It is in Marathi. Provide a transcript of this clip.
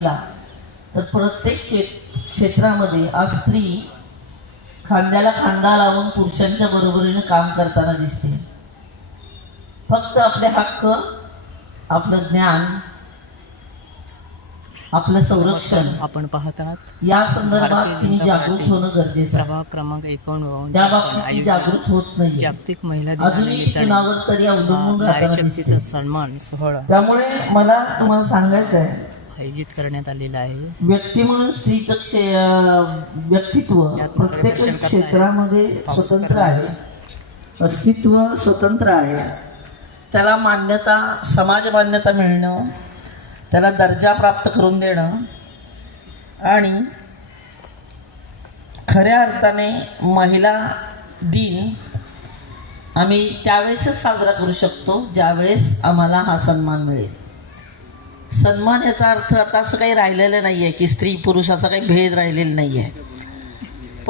तर प्रत्येक क्षेत क्षेत्रामध्ये आज स्त्री खांद्याला खांदा लावून पुरुषांच्या बरोबरीने काम करताना दिसते. फक्त आपले हक्क आपलं ज्ञान आपलं संरक्षण आपण पाहत आहात या संदर्भात तिने जागृत होणं गरजेचं आहे. प्रभाग क्रमांक एकोणनव्वद त्या बाबतीत ती जागृत होत नाही जागतिक महिला अजूनही दिनानिमित्ताने कुणावर तरी अवलंबून शक्तीचा सन्मान सोहळा. त्यामुळे मला तुम्हाला सांगायचं आहे आयोजित करण्यात आलेला आहे व्यक्ती म्हणून स्त्रीचं क्षे व्यक्तित्व यात प्रत्येक. क्षेत्रामध्ये पाऊस स्वतंत्र. आहे अस्तित्व स्वतंत्र आहे त्याला मान्यता समाज मान्यता मिळणं त्याला दर्जा प्राप्त करून देणं आणि खऱ्या अर्थाने महिला दिन आम्ही त्यावेळेसच साजरा करू शकतो ज्यावेळेस आम्हाला हा सन्मान मिळेल सन्मान याचा अर्थ आता असं काही राहिलेलं नाही आहे की स्त्री पुरुष असा काही भेद राहिलेला नाही आहे